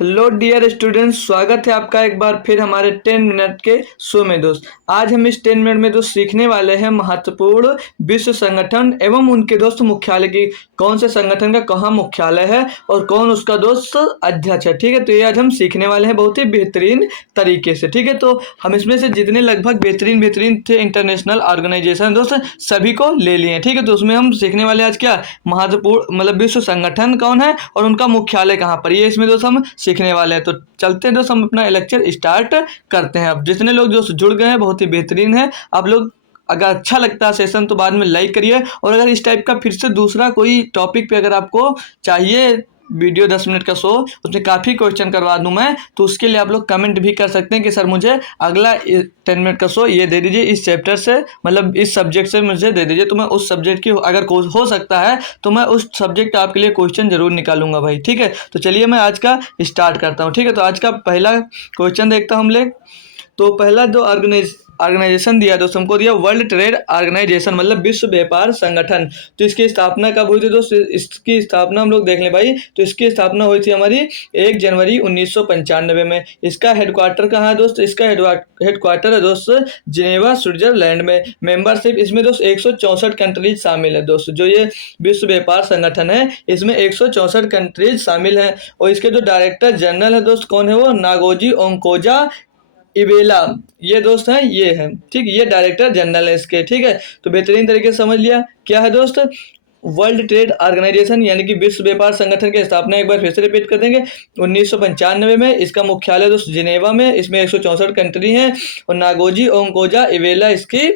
Hello dear students, स्वागत है आपका एक बार फिर हमारे 10 मिनट के शो में दोस्त। आज हम इस 10 मिनट में दोस्त सीखने वाले हैं महत्वपूर्ण विश्व संगठन एवं उनके दोस्त मुख्यालय की, कौन से संगठन का कहाँ मुख्यालय है और कौन उसका दोस्त अध्यक्ष है। ठीक है, तो ये आज हम सीखने वाले हैं बहुत ही बेहतरीन तरीके से। ठीक है, तो हम इसमें से जितने लगभग बेहतरीन बेहतरीन थे इंटरनेशनल ऑर्गेनाइजेशन दोस्त सभी को ले लिए हैं। ठीक है, तो उसमें हम सीखने वाले आज क्या महत्वपूर्ण मतलब विश्व संगठन कौन है और उनका मुख्यालय कहाँ पर, ये इसमें दोस्त हम सीखने वाले हैं। तो चलते हैं दोस्त, हम अपना लेक्चर स्टार्ट करते हैं। अब जितने लोग दोस्त जुड़ गए हैं बहुत ही बेहतरीन है। आप लोग अगर अच्छा लगता है सेशन तो बाद में लाइक करिए, और अगर इस टाइप का फिर से दूसरा कोई टॉपिक पे अगर आपको चाहिए वीडियो 10 मिनट का शो, उसमें काफ़ी क्वेश्चन करवा दूं मैं, तो उसके लिए आप लोग कमेंट भी कर सकते हैं कि सर मुझे अगला 10 मिनट का शो ये दे दीजिए, इस चैप्टर से मतलब इस सब्जेक्ट से मुझे दे दीजिए। तो मैं उस सब्जेक्ट की अगर हो सकता है तो मैं उस सब्जेक्ट आपके लिए क्वेश्चन जरूर निकालूंगा भाई। ठीक है, तो चलिए मैं आज का स्टार्ट करता हूँ। ठीक है, तो आज का पहला क्वेश्चन देखता हूँ हम लोग। तो पहला जो ऑर्गेनाइजेशन दिया दोस्त हमको दिया वर्ल्ड ट्रेड ऑर्गेनाइजेशन, मतलब विश्व व्यापार संगठन। तो इसकी स्थापना कब हुई थी दोस्त? इसकी स्थापना हम लोग देख लें भाई। तो इसकी स्थापना हुई थी हमारी 1 जनवरी 1995 में। इसका हेडक्वार्टर कहाँ है दोस्त? इसका हेडक्वार्टर है दोस्त जिनेवा स्विट्जरलैंड में। मेंबरशिप इसमें दोस्त 164 कंट्रीज शामिल है दोस्त। जो ये विश्व व्यापार संगठन है इसमें 164 कंट्रीज शामिल हैं। और इसके जो डायरेक्टर जनरल है दोस्त कौन है? वो नागोजी ओंकोजा इवेला, ये दोस्त हैं, ये है। ठीक, ये डायरेक्टर जनरल है इसके। ठीक है, तो बेहतरीन तरीके से समझ लिया क्या है दोस्त वर्ल्ड ट्रेड ऑर्गेनाइजेशन यानी कि विश्व व्यापार संगठन की स्थापना एक बार फिर से रिपीट कर देंगे 1995 में। इसका मुख्यालय दोस्त जिनेवा में, इसमें 164 कंट्री हैं और नागोजी ओंकोजा इवेला इसकी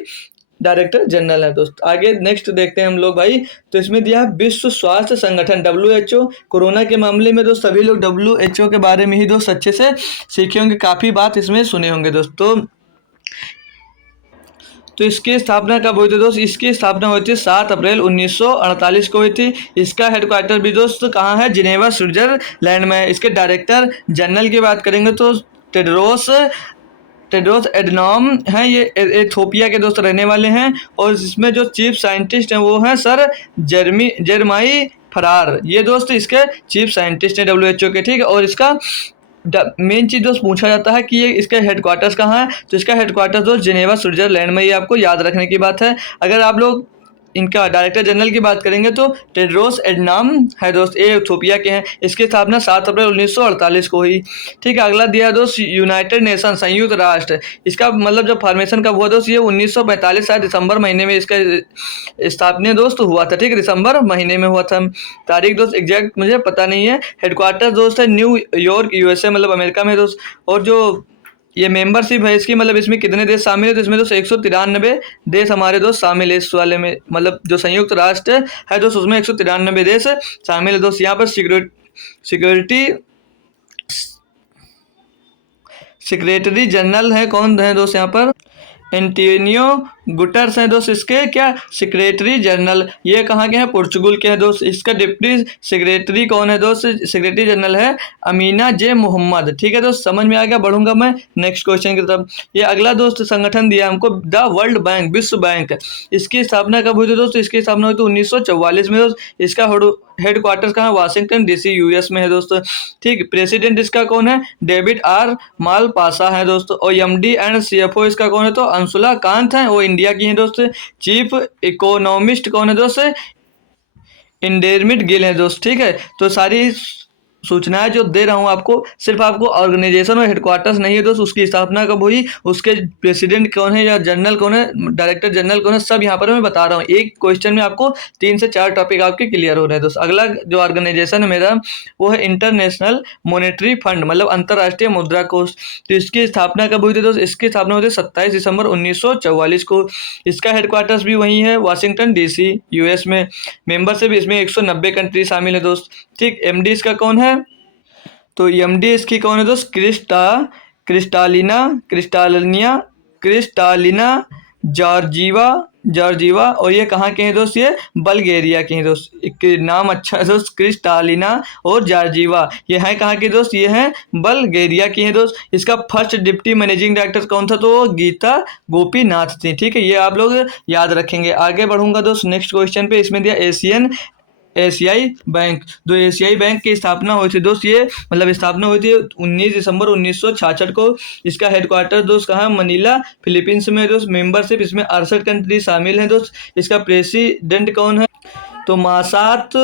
डायरेक्टर जनरल है दोस्त। आगे नेक्स्ट देखते हैं हम लोग भाई। तो इसमें दिया है विश्व स्वास्थ्य संगठन WHO। कोरोना के मामले में दोस्त सभी लोग WHO के बारे में ही दोस्त अच्छे से सीखे होंगे, काफ़ी बात इसमें सुने होंगे दोस्तों। तो इसकी स्थापना कब हुई थी दोस्त? इसकी स्थापना हुई थी 7 अप्रैल 1948 को हुई थी। इसका हेडक्वार्टर भी दोस्त कहाँ है? जिनेवा स्विट्जरलैंड में है। इसके डायरेक्टर जनरल की बात करेंगे तो टेड्रोस एडनॉम हैं, ये एथियोपिया के दोस्त रहने वाले हैं। और इसमें जो चीफ साइंटिस्ट हैं वो हैं सर जेरमाई फरार, ये दोस्त इसके चीफ साइंटिस्ट हैं WHO के। ठीक है, और इसका मेन चीज़ दोस्त पूछा जाता है कि ये इसका हेडक्वार्टर्स कहाँ है, तो इसका हेडक्वार्टर्स दोस्त जिनेवा स्विट्जरलैंड में, ये आपको याद रखने की बात है। अगर आप लोग इनका डायरेक्टर जनरल की बात करेंगे तो टेड्रोस एडनाम है दोस्त, ये इथियोपिया के हैं। इसकी स्थापना 7 अप्रैल 1948 को हुई। ठीक है, अगला दिया दोस्त यूनाइटेड नेशन, संयुक्त राष्ट्र। इसका मतलब जब फॉर्मेशन कब हुआ दोस्त? ये 1945 शायद दिसंबर महीने में इसका स्थापना दोस्त हुआ था। ठीक है, दिसंबर महीने में हुआ था। तारीख दोस्त एग्जैक्ट मुझे पता नहीं है। हेडक्वार्टर दोस्त है न्यूयॉर्क USA मतलब अमेरिका में दोस्त। और जो ये मेंबरशिप है इसकी मतलब इसमें कितने देश शामिल है? तो इसमें दोस्त 193 देश हमारे दोस्त शामिल है इस वाले में, मतलब जो संयुक्त राष्ट्र है दोस्त उसमें 193 देश शामिल है दोस्त। यहाँ पर सेक्रेटरी जनरल है कौन है दोस्त? यहाँ पर एंटोनियो गुटर्स हैं दोस्त इसके क्या सेक्रेटरी जनरल। ये कहाँ के हैं? पोर्चुगल के हैं दोस्त। इसका डिप्टी सेक्रेटरी कौन है दोस्त? सेक्रेटरी जनरल है अमीना जे मोहम्मद। ठीक है दोस्त, समझ में आ गया। बढ़ूंगा मैं नेक्स्ट क्वेश्चन की तरफ। ये अगला दोस्त संगठन दिया हमको द वर्ल्ड बैंक, विश्व बैंक। इसकी स्थापना कब हुई थी दोस्त? इसकी स्थापना हुई थी 1944 में दोस्त। इसका हेडक्वार्टर कहाँ? वाशिंगटन DC US में है दोस्त। ठीक, प्रेसिडेंट इसका कौन है? डेविड R मालपासा है दोस्त। और MD एंड CFO इसका कौन है? तो अंशुला कांत है, वो इंडिया की है दोस्त। चीफ इकोनॉमिस्ट कौन है दोस्त? इंडेरमिट गिल है दोस्त। ठीक है, तो सारी सूचनाएं जो दे रहा हूं आपको सिर्फ आपको ऑर्गेनाइजेशन और हेडक्वार्टर्स नहीं है दोस्त, उसकी स्थापना कब हुई, उसके प्रेसिडेंट कौन है या जनरल कौन है, डायरेक्टर जनरल कौन है, सब यहाँ पर मैं बता रहा हूँ। एक क्वेश्चन में आपको 3 से 4 टॉपिक आपके क्लियर हो रहे हैं दोस्त। अगला जो ऑर्गेनाइजेशन है मेरा वो है इंटरनेशनल मॉनेटरी फंड, मतलब अंतर्राष्ट्रीय मुद्रा कोष। तो इसकी स्थापना कब हुई थी दोस्त? इसकी स्थापना हुई थी 27 दिसंबर 1944 को। इसका हेडक्वार्टर्स भी वही है वाशिंगटन DC US में। मेंबरशिप इसमें 190 कंट्री शामिल है दोस्त। ठीक, MD इसका कौन है? तो MD इसकी कौन है दोस्त? Kristalina Georgieva. और ये कहाँ के हैं दोस्त? ये बल्गेरिया के हैं दोस्त। एक नाम अच्छा है दोस्त, क्रिस्टालिना और जॉर्जीवा। ये हैं कहाँ के दोस्त? ये हैं बल्गेरिया की हैं दोस्त। इसका फर्स्ट डिप्टी मैनेजिंग डायरेक्टर कौन था? तो गीता गोपीनाथ थी। ठीक है, ये आप लोग याद रखेंगे। आगे बढ़ूंगा दोस्त नेक्स्ट क्वेश्चन पे। इसमें दिया एशियन एशियाई बैंक। जो एशियाई बैंक की स्थापना हुई थी दोस्त, ये मतलब स्थापना हुई थी 19 दिसंबर 1966 को। इसका हेडक्वार्टर दोस्त कहाँ, मनीला फिलीपींस में दोस्त। मेंबरशिप इसमें 68 कंट्री शामिल हैं दोस्त। इसका प्रेसिडेंट कौन है, तो मासात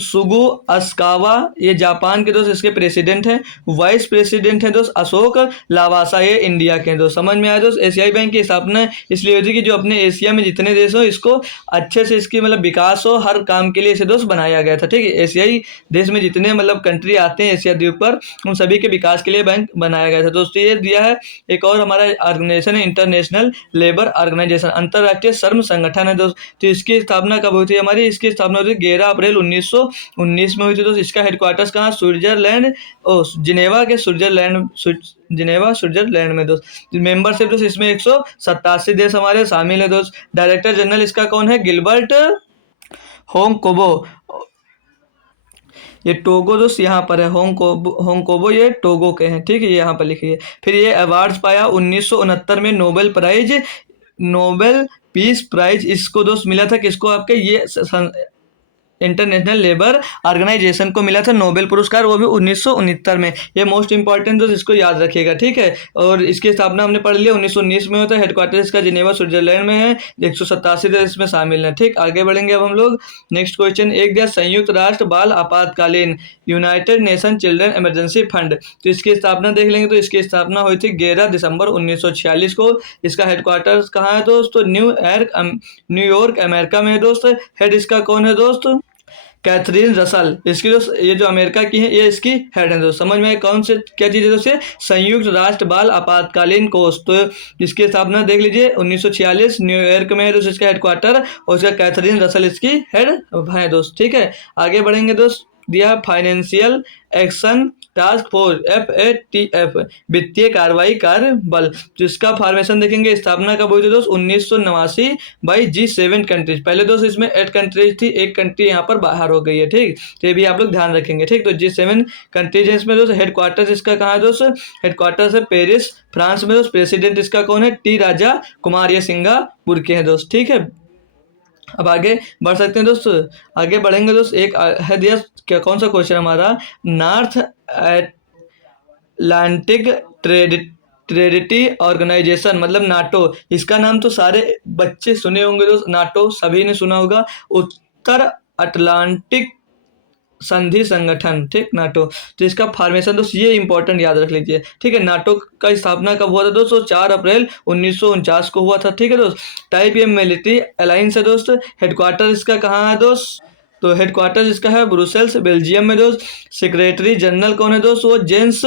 सुगु अस्कावा, ये जापान के दोस्त इसके प्रेसिडेंट हैं। वाइस प्रेसिडेंट है दोस्त अशोक लावासा, ये इंडिया के दोस्त। समझ में आया दोस्त। एशियाई बैंक की स्थापना इसलिए हुई थी कि जो अपने एशिया में जितने देश हो, इसको अच्छे से इसकी मतलब विकास हो, हर काम के लिए इसे दोस्त बनाया गया था। ठीक है, एशियाई देश में जितने मतलब कंट्री आते हैं एशिया द्वीप पर, उन सभी के विकास के लिए बैंक बनाया गया था दोस्तों। ये दिया है। एक और हमारा ऑर्गेनाइजेशन है इंटरनेशनल लेबर ऑर्गेनाइजेशन, अंतर्राष्ट्रीय श्रम संगठन है दोस्त। तो इसकी स्थापना कब हुई थी हमारी, इसकी स्थापना हुई थी 11 अप्रैल 1919 में हुई थी दोस्त। इसका हेडक्वार्टर्स कहाँ, स्विट्जरलैंड, जिनेवा के जिनेवा स्विट्जरलैंड में दोस्त। मेंबरशिप दोस्त इसमें 187 देश हमारे शामिल है दोस्त। डायरेक्टर जनरल इसका कौन है, गिलबर्ट होंगकोबो। ये टोगो दोस्त यहाँ पर है, होंगकोबो ये टोगो के हैं। ठीक है, ये यहाँ पर लिखिए। फिर ये अवार्ड्स पाया 1969 में नोबेल पीस प्राइज इसको दोस्त मिला था। किसको, आपके ये इंटरनेशनल लेबर ऑर्गेनाइजेशन को मिला था नोबेल पुरस्कार, वो भी 1969 में। ये मोस्ट इंपॉर्टेंट दोस्त, इसको याद रखिएगा। ठीक है, और इसकी स्थापना हमने पढ़ लिया 1919 में होता है। हेडक्वार्टर इसका जिनेवा स्विट्जरलैंड में है। 187 देश इसमें शामिल हैं। ठीक, आगे बढ़ेंगे अब हम लोग। नेक्स्ट क्वेश्चन, एक दिया संयुक्त राष्ट्र बाल आपातकालीन, United nation children emergency fund. तो इसकी स्थापना देख लेंगे। तो इसकी स्थापना हुई थी 11 दिसंबर 1946 को। इसका हेडक्वार्टर कहाँ है दोस्त, तो न्यूयॉर्क अमेरिका में है दोस्त। हेड इसका कौन है दोस्त, कैथरीन रसल। इसकी जो ये जो अमेरिका की है, ये इसकी हेड है दोस्त। समझ में कौन से क्या चीज़ है दोस्त, संयुक्त राष्ट्र बाल आपातकालीन कोष। तो इसकी स्थापना देख लीजिए 1946 न्यूयॉर्क में है दोस्त इसका हेडक्वार्टर, और इसका कैथरीन रसल इसकी हेड है दोस्त। ठीक है, आगे बढ़ेंगे दोस्त। दिया financial action task force, FATF, वित्तीय कार्रवाई कार्य बल। जिसका फॉर्मेशन देखेंगे, स्थापना कब हुई थी दोस्त, 1989 बाई G7 कंट्रीज। पहले दोस्त इसमें 8 कंट्रीज थी, एक कंट्री यहाँ पर बाहर हो गई है। ठीक, तो ये भी आप लोग ध्यान रखेंगे। ठीक, तो G7 कंट्रीज है इसमें दोस्त। हेडक्वार्टर्स इसका कहाँ है दोस्त, हेडक्वार्टर्स है पेरिस फ्रांस में दोस्त। प्रेसिडेंट इसका कौन है, T राजा कुमार, ये सिंगापुर के हैं दोस्त। ठीक है, अब आगे बढ़ सकते हैं दोस्त। आगे बढ़ेंगे दोस्त। एक है दिया, क्या कौन सा क्वेश्चन हमारा, नॉर्थ अटलांटिक ट्रेडिटी ऑर्गेनाइजेशन मतलब नाटो। इसका नाम तो सारे बच्चे सुने होंगे दोस्त, नाटो सभी ने सुना होगा। उत्तर अटलांटिक संधि संगठन, ठीक, नाटो। तो इसका फॉर्मेशन दोस्त ये इंपॉर्टेंट याद रख लीजिए। ठीक है, नाटो का स्थापना कब हुआ था दोस्तों, 4 अप्रैल 1949 को हुआ था। ठीक है दोस्त। टाइप ये मिलिट्री अलायंस है दोस्त। हेडक्वार्टर इसका कहाँ है दोस्त, तो हेडक्वार्टर इसका है ब्रुसेल्स बेल्जियम में दोस्त। सेक्रेटरी जनरल कौन है दोस्त, वो जेंस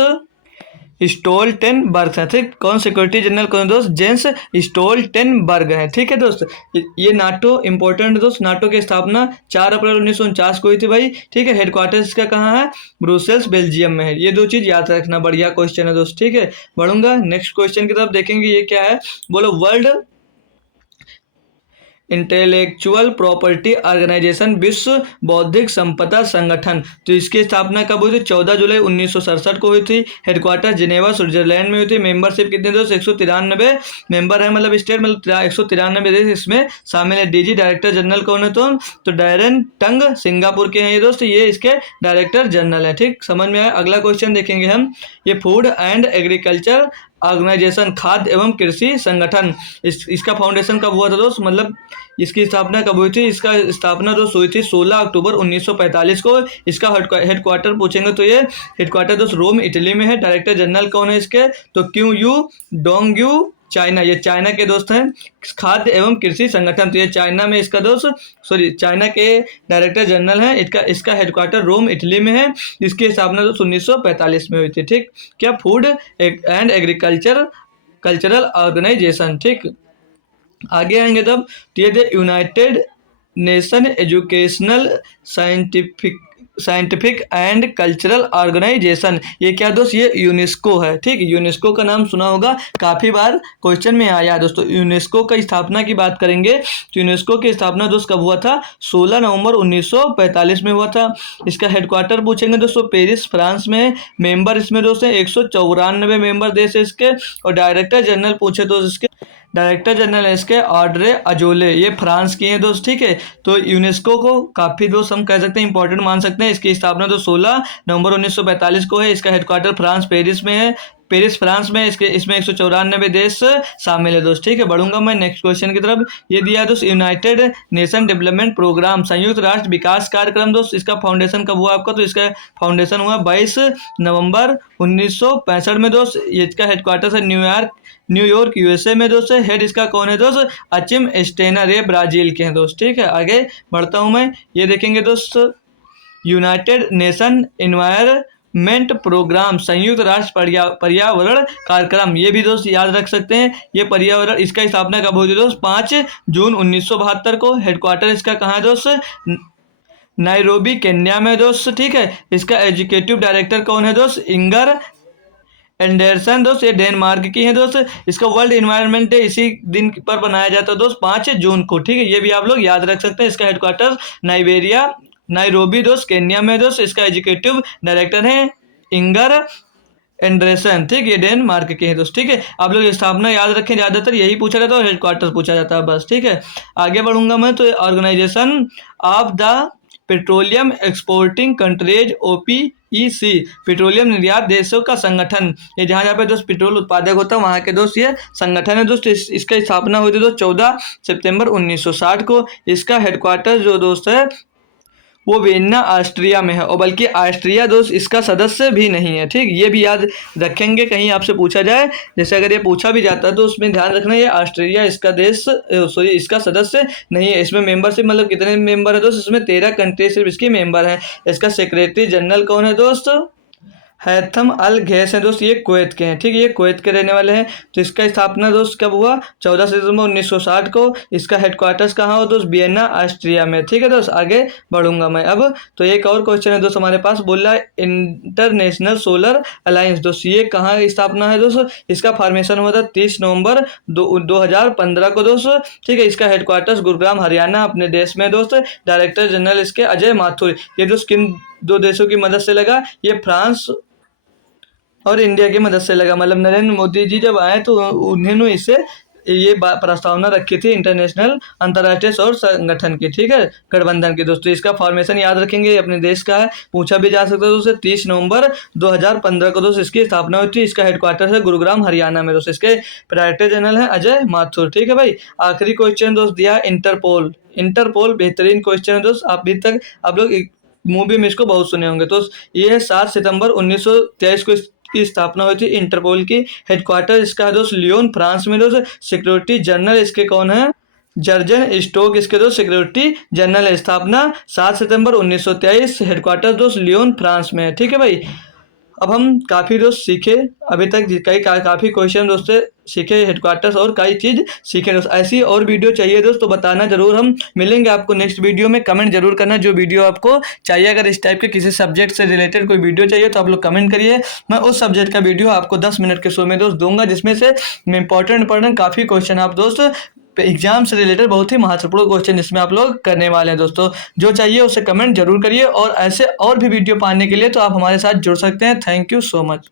स्टोल्टेनबर्ग है। ठीक, कौन सिक्योरिटी जनरल कौन दोस्त, जेंस स्टोल्टेनबर्ग है। ठीक है दोस्त, ये नाटो इंपॉर्टेंट दोस्त। नाटो की स्थापना 4 अप्रैल 1949 को हुई थी भाई। ठीक है, हेडक्वार्टर इसका कहाँ है, ब्रुसेल्स बेल्जियम में है। ये दो चीज याद रखना, बढ़िया क्वेश्चन है दोस्त। ठीक है, बढ़ूंगा नेक्स्ट क्वेश्चन की तरफ। देखेंगे ये क्या है, बोलो वर्ल्ड इंटेलेक्चुअल प्रॉपर्टी ऑर्गेनाइजेशन, विश्व बौद्धिक संपदा संगठन। तो इसकी स्थापना कब हुई थी, 14 जुलाई 1967 को हुई थी। हेडक्वार्टर जिनेवा स्विट्जरलैंड में हुई थी। मेंबरशिप कितने दोस्त, 193 मेंबर है, मतलब स्टेट मतलब 193 देश इसमें शामिल है। डीजी डायरेक्टर जनरल कौन है, तो डायरन टंग सिंगापुर के हैं ये दोस्त, ये इसके डायरेक्टर जनरल है। ठीक, समझ में आया। अगला क्वेश्चन देखेंगे हम, ये फूड एंड एग्रीकल्चर ऑर्गेनाइजेशन, खाद्य एवं कृषि संगठन। इसका फाउंडेशन कब हुआ था दोस्त, मतलब इसकी स्थापना कब हुई थी, इसका स्थापना दोस्त हुई थी 16 अक्टूबर 1945 को। इसका हेडक्वार्टर पूछेंगे तो ये हेडक्वार्टर दोस्त रोम इटली में है। डायरेक्टर जनरल कौन है इसके, तो क्यू यू डोंगयू, चाइना, ये चाइना के दोस्त हैं। खाद्य एवं कृषि संगठन, तो ये चाइना में इसका दोस्त, सॉरी चाइना के डायरेक्टर जनरल हैं। इसका हेडक्वार्टर रोम इटली में है। इसकी स्थापना दोस्त 1945 में हुई थी। ठीक, क्या फूड एंड कल्चरल ऑर्गेनाइजेशन। ठीक, आगे आएंगे तब, तो ये United Nation Educational Scientific and Cultural Organization, ये क्या दोस्त, ये यूनेस्को है। ठीक, यूनेस्को का नाम सुना होगा, काफ़ी बार क्वेश्चन में आया है दोस्तों। यूनेस्को का स्थापना की बात करेंगे तो यूनेस्को की स्थापना दोस्त कब हुआ था, 16 नवंबर 1945 में हुआ था। इसका हेडक्वार्टर पूछेंगे दोस्तों पेरिस फ्रांस में है। मेंबर इसमें दोस्त है 194 मेंबर देश है इसके। और डायरेक्टर जनरल पूछे तो इसके डायरेक्टर जनरल है इसके ऑड्रे अजोले, ये फ्रांस की हैं दोस्त, ठीक है। तो यूनेस्को को काफ़ी दोस्त हम कह सकते हैं इंपॉर्टेंट मान सकते हैं। इसकी स्थापना तो 16 नवंबर 1945 को है। इसका हेडक्वार्टर फ्रांस पेरिस में है, पेरिस फ्रांस में। इसके इसमें 194 देश शामिल है दोस्त, ठीक है। बढ़ूंगा मैं नेक्स्ट क्वेश्चन की तरफ। ये दिया है दोस्त यूनाइटेड नेशन डेवलपमेंट प्रोग्राम, संयुक्त राष्ट्र विकास कार्यक्रम दोस्त, इसका फाउंडेशन कब हुआ आपका? तो इसका फाउंडेशन हुआ 22 नवंबर 1965 में दोस्त। इसका हेडक्वार्टर है न्यूयॉर्क यूएसए में दोस्त। हेड इसका कौन है दोस्त? अचिम स्टेनर, ये ब्राजील के हैं दोस्त, ठीक है। आगे बढ़ता हूं मैं, ये देखेंगे दोस्त यूनाइटेड नेशन एनवायरमेंट प्रोग्राम, संयुक्त राष्ट्र पर्यावरण कार्यक्रम, ये भी दोस्त याद रख सकते हैं। ये पर्यावरण, इसका स्थापना कब हुई थी दोस्त? 5 जून 1972 को। हेडक्वार्टर इसका कहाँ है दोस्त? नाइरोबी केन्या में दोस्त, ठीक है। इसका एग्जीक्यूटिव डायरेक्टर कौन है दोस्त? इंगर एंडरसन दोस्त, ये डेनमार्क की है दोस्त। इसका वर्ल्ड इन्वायरमेंट डे इसी दिन पर बनाया जाता है दोस्त, 5 जून को, ठीक है। ये भी आप लोग याद रख सकते हैं। इसका हेडक्वार्टर नाइरोबी दोस्त केन्या में दोस्त। इसका एग्जीक्यूटिव डायरेक्टर है इंगर एंडरसन, ठीक है, डेनमार्क के हैं दोस्त, ठीक है। आप लोग स्थापना याद रखें, ज्यादातर यही पूछा जाता है और हेडक्वार्टर पूछा जाता है बस, ठीक है। आगे बढ़ूंगा मैं, तो organisation of the petroleum exporting countries OPEC, पेट्रोलियम निर्यात देशों का संगठन, ये जहाँ पे दोस्त पेट्रोल उत्पादक होता है वहाँ के दोस्त ये संगठन है दोस्त। इसका स्थापना हुई थी दोस्त 14 सितंबर 1960 को। इसका हेडक्वार्टर जो दोस्त है वो वियना ऑस्ट्रिया में है, और बल्कि ऑस्ट्रिया दोस्त इसका सदस्य भी नहीं है, ठीक। ये भी याद रखेंगे, कहीं आपसे पूछा जाए, जैसे अगर ये पूछा भी जाता है तो उसमें ध्यान रखना ये ऑस्ट्रेलिया इसका देश सॉरी इसका सदस्य नहीं है। इसमें मेंबरशिप मतलब कितने मेंबर है दोस्त? इसमें 13 कंट्री सिर्फ इसकी मेंबर हैं। इसका सेक्रेटरी जनरल कौन है दोस्त? हैथम अल घैस है दोस्त, ये कुवैत के हैं, ठीक है। ये कुवैत के रहने वाले हैं। तो इसका स्थापना दोस्त कब हुआ? 14 सितंबर 1960 को। इसका हेडक्वार्टर्स कहाँ हो दोस्त? वियना ऑस्ट्रिया में, ठीक है दोस्त। आगे बढ़ूंगा मैं अब, तो एक और क्वेश्चन है दोस्त हमारे पास, बोल रहा है इंटरनेशनल सोलर अलायंस दोस्त, ये कहाँ स्थापना है दोस्त? इसका फॉर्मेशन हुआ था 30 नवंबर 2015 को दोस्त, ठीक है। इसका हेडक्वार्टर्स गुरुग्राम हरियाणा अपने देश में दोस्त। डायरेक्टर जनरल इसके अजय माथुर। ये दोस्त किन 2 देशों की मदद से लगा? ये फ्रांस और इंडिया की मदद से लगा। मतलब नरेंद्र मोदी जी जब आए तो उन्होंने इसे ये प्रस्तावना रखी थी इंटरनेशनल अंतर्राष्ट्रीय सौर संगठन की, ठीक है, गठबंधन की दोस्तों। इसका फॉर्मेशन याद रखेंगे, अपने देश का है, पूछा भी जा सकता है दोस्तों। 30 नवंबर 2015 को दोस्त इसकी स्थापना हुई थी। इसका हेडक्वार्टर है गुरुग्राम हरियाणा में दोस्त। इसके डायरेक्टर जनरल है अजय माथुर, ठीक है भाई। आखिरी क्वेश्चन दोस्त दिया इंटरपोल बेहतरीन क्वेश्चन है दोस्त। अभी तक आप लोग मूवी में इसको बहुत सुने होंगे। तो ये है 7 सितंबर 1923 को की स्थापना हुई थी इंटरपोल की। हेडक्वार्टर इसका है दोस्त लियोन फ्रांस में दोस्त। सिक्योरिटी जनरल इसके कौन है? जर्जन स्टोक इसके दोस्त सिक्योरिटी जनरल है। स्थापना 7 सितंबर 1923, हेडक्वार्टर दोस्त लियोन फ्रांस में है, ठीक है भाई। अब हम काफ़ी दोस्त सीखे अभी तक, काफ़ी क्वेश्चन दोस्त सीखे, हेडक्वार्टर्स और कई चीज़ सीखे दोस्त। ऐसी और वीडियो चाहिए दोस्त तो बताना जरूर, हम मिलेंगे आपको नेक्स्ट वीडियो में। कमेंट जरूर करना जो वीडियो आपको चाहिए। अगर इस टाइप के किसी सब्जेक्ट से रिलेटेड कोई वीडियो चाहिए तो आप लोग कमेंट करिए, मैं उस सब्जेक्ट का वीडियो आपको 10 मिनट के शो में दोस्त दूंगा, जिसमें से इंपॉर्टेंट काफ़ी क्वेश्चन आप दोस्त एग्जाम से रिलेटेड बहुत ही महत्वपूर्ण क्वेश्चन इसमें आप लोग करने वाले हैं दोस्तों। जो चाहिए उसे कमेंट जरूर करिए, और ऐसे और भी वीडियो पाने के लिए तो आप हमारे साथ जुड़ सकते हैं। Thank you so much.